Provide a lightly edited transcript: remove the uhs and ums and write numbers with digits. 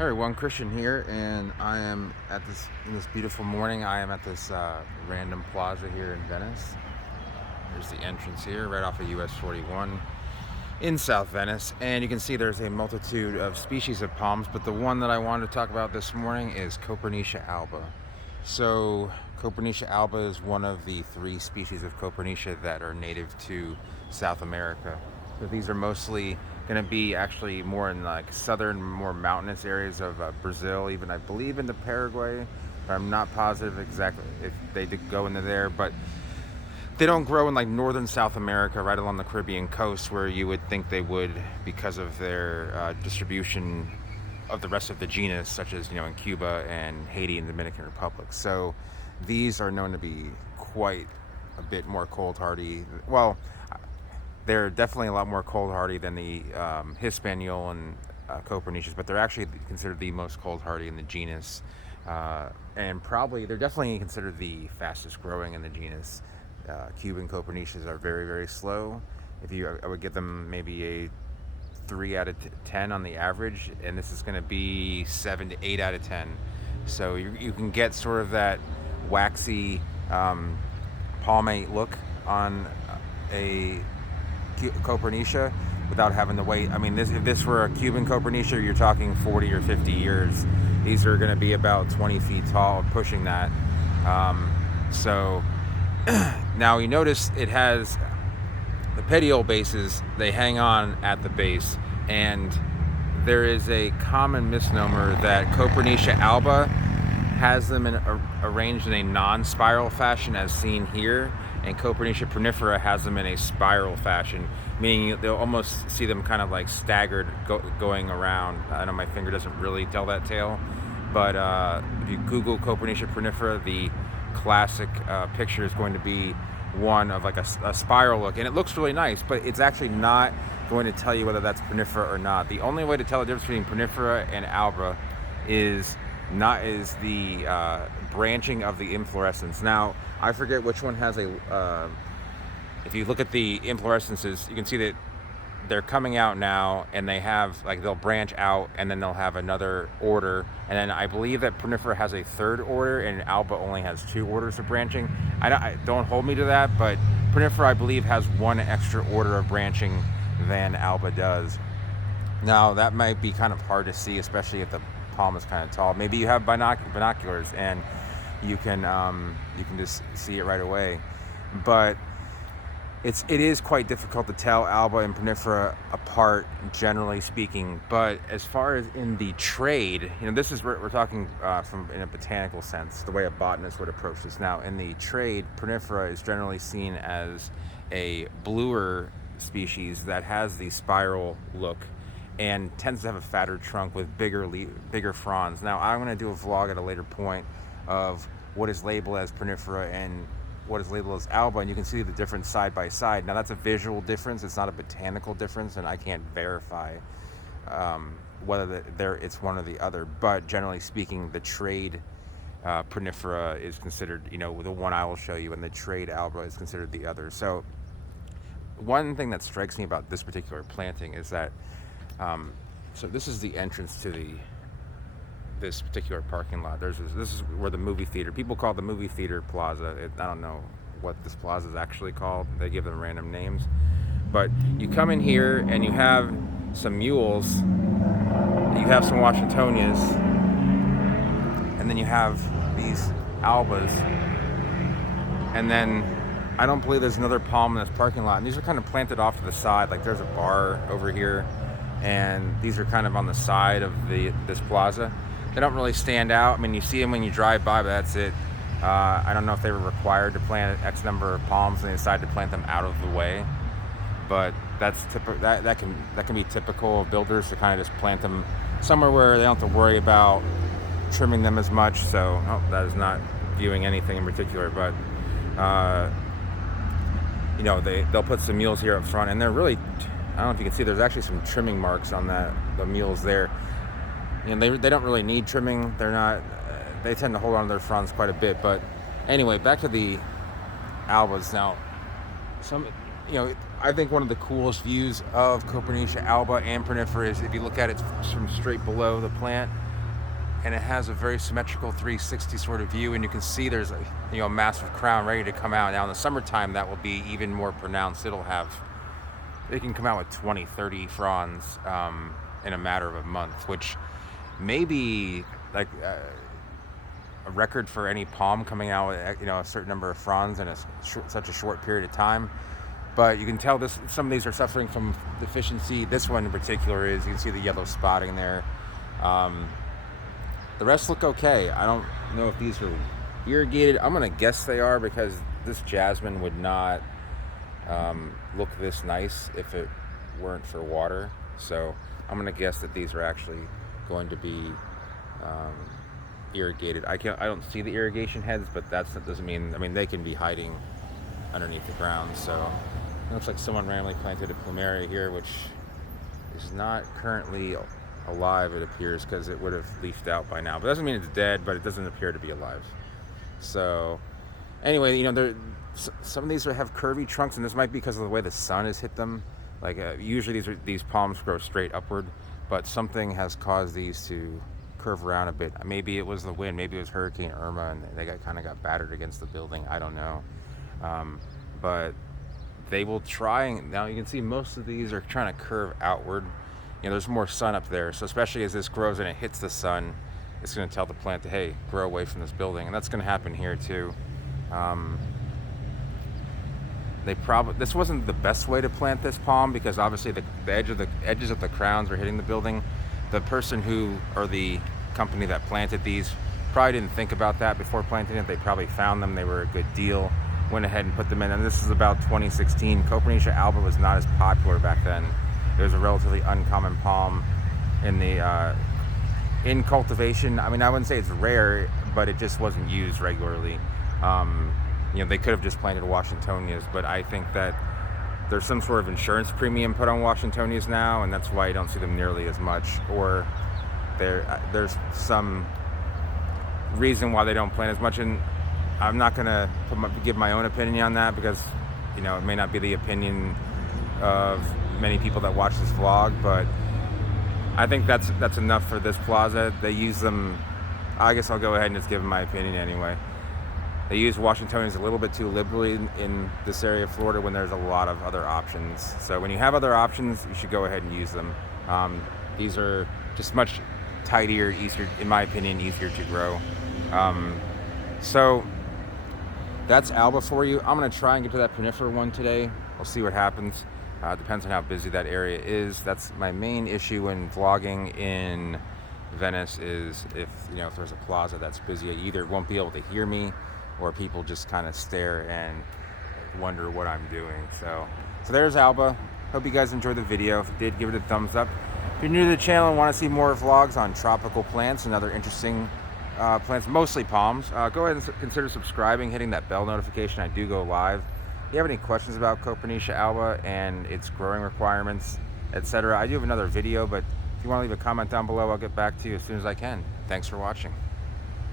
Hey everyone, Christian here, and I am at this beautiful morning. I am at this random plaza here in Venice. There's the entrance here, right off of US 41 in South Venice, and you can see there's a multitude of species of palms, but the one that I wanted to talk about this morning is Copernicia alba. So Copernicia alba is one of the three species of Copernicia that are native to South America. So these are mostly going to be actually more in like southern, more mountainous areas of Brazil, even I believe into Paraguay, but I'm not positive exactly if they did go into there. But they don't grow in like northern South America, right along the Caribbean coast, where you would think they would because of their distribution of the rest of the genus, such as in Cuba and Haiti and Dominican Republic. So these are known to be quite a bit more cold hardy. Well, they're definitely a lot more cold hardy than the Hispaniola and Copernicias, but they're actually considered the most cold hardy in the genus, and probably they're definitely considered the fastest growing in the genus. Cuban Copernicias are very, very slow. I would give them maybe a 3 out of 10 on the average, and this is going to be 7 to 8 out of 10. So you can get sort of that waxy palmate look on a Copernicia without having to wait. I mean, if this were a Cuban Copernicia, you're talking 40 or 50 years. These are going to be about 20 feet tall, pushing that. So now you notice it has the petiole bases, they hang on at the base, and there is a common misnomer that Copernicia alba has them arranged in a non-spiral fashion as seen here, and Copernicia prunifera has them in a spiral fashion, meaning they'll almost see them kind of like staggered going around. I know my finger doesn't really tell that tale, but if you Google Copernicia prunifera, the classic picture is going to be one of like a spiral look, and it looks really nice, but it's actually not going to tell you whether that's prunifera or not. The only way to tell the difference between prunifera and alba is the branching of the inflorescence. Now, I forget which one has if you look at the inflorescences, you can see that they're coming out now, and they'll branch out, and then they'll have another order, and then I believe that prunifera has a third order, and alba only has 2 orders of branching. I don't hold me to that, but prunifera, I believe, has 1 extra order of branching than alba does. Now, that might be kind of hard to see, especially if the palm is kind of tall. Maybe you have binoculars, and you can just see it right away, but it is quite difficult to tell alba and prunifera apart, generally speaking. But as far as in the trade, this is we're talking in a botanical sense, the way a botanist would approach this. Now, in the trade, prunifera is generally seen as a bluer species that has the spiral look and tends to have a fatter trunk with bigger fronds. Now, I'm going to do a vlog at a later point of what is labeled as prunifera and what is labeled as alba, and you can see the difference side by side. Now, that's a visual difference, it's not a botanical difference, and I can't verify whether it's one or the other, but generally speaking, the trade prunifera is considered, the one I will show you, and the trade alba is considered the other. So one thing that strikes me about this particular planting is that so this is the entrance to this particular parking lot. This is where the movie theater, people call it the movie theater plaza. I don't know what this plaza is actually called. They give them random names. But you come in here and you have some mules, you have some Washingtonias, and then you have these albas, and then I don't believe there's another palm in this parking lot. And these are kind of planted off to the side, like there's a bar over here, and these are kind of on the side of this plaza. They don't really stand out. I mean, you see them when you drive by, but that's it. I don't know if they were required to plant X number of palms and they decided to plant them out of the way. But that's that can be typical of builders, to kind of just plant them somewhere where they don't have to worry about trimming them as much. So that is not viewing anything in particular, but they'll put some mules here up front, and they're really, I don't know if you can see, there's actually some trimming marks on the mules there. They don't really need trimming. They tend to hold on to their fronds quite a bit. But anyway, back to the albas. Now, I think one of the coolest views of Copernicia alba and prunifera is if you look at it from straight below the plant. and it has a very symmetrical 360 sort of view, and you can see there's a massive crown ready to come out. Now in the summertime that will be even more pronounced. It can come out with 20, 30 fronds in a matter of a month, which may be like a record for any palm coming out with a certain number of fronds in such a short period of time. But you can tell some of these are suffering from deficiency. This one in particular is. You can see the yellow spotting there. The rest look okay. I don't know if these are irrigated. I'm gonna guess they are, because this jasmine would not look this nice if it weren't for water. So I'm gonna guess that these are actually going to be irrigated. I don't see the irrigation heads, but that doesn't mean. I mean, they can be hiding underneath the ground. So it looks like someone randomly planted a plumeria here, which is not currently alive, it appears, because it would have leafed out by now. But it doesn't mean it's dead, but it doesn't appear to be alive. So anyway, some of these have curvy trunks, and this might be because of the way the sun has hit them. Like usually these palms grow straight upward, but something has caused these to curve around a bit. Maybe it was the wind, maybe it was Hurricane Irma, and they kind of got battered against the building. I don't know. But they will try. Now you can see most of these are trying to curve outward. There's more sun up there, so especially as this grows and it hits the sun, it's going to tell the plant to, hey, grow away from this building, and that's going to happen here too. This wasn't the best way to plant this palm, because obviously the edges of the crowns are hitting the building. The person or the company that planted these probably didn't think about that before planting it. They probably found them, they were a good deal, went ahead and put them in. And this is about 2016. Copernicia alba was not as popular back then. It was a relatively uncommon palm in cultivation. I mean, I wouldn't say it's rare, but it just wasn't used regularly. They could have just planted Washingtonias, but I think that there's some sort of insurance premium put on Washingtonias now, and that's why you don't see them nearly as much. Or there's some reason why they don't plant as much, and I'm not gonna give my own opinion on that, because it may not be the opinion of many people that watch this vlog, but I think that's enough for this plaza. They use them. I guess I'll go ahead and just give them my opinion anyway. They use Washingtonians a little bit too liberally in this area of Florida when there's a lot of other options. So when you have other options, you should go ahead and use them. These are just much tidier, easier, in my opinion, easier to grow. So that's alba for you. I'm going to try and get to that conifer one today. We'll see what happens. Depends on how busy that area is. That's my main issue when vlogging in Venice, is if there's a plaza that's busy, you either won't be able to hear me, or people just kind of stare and wonder what I'm doing. So there's alba. Hope you guys enjoyed the video. If you did, give it a thumbs up. If you're new to the channel and want to see more vlogs on tropical plants and other interesting plants, mostly palms, go ahead and consider subscribing, hitting that bell notification. I do go live. If you have any questions about Copernicia alba and its growing requirements, etc., I do have another video, but if you want to leave a comment down below, I'll get back to you as soon as I can. Thanks for watching.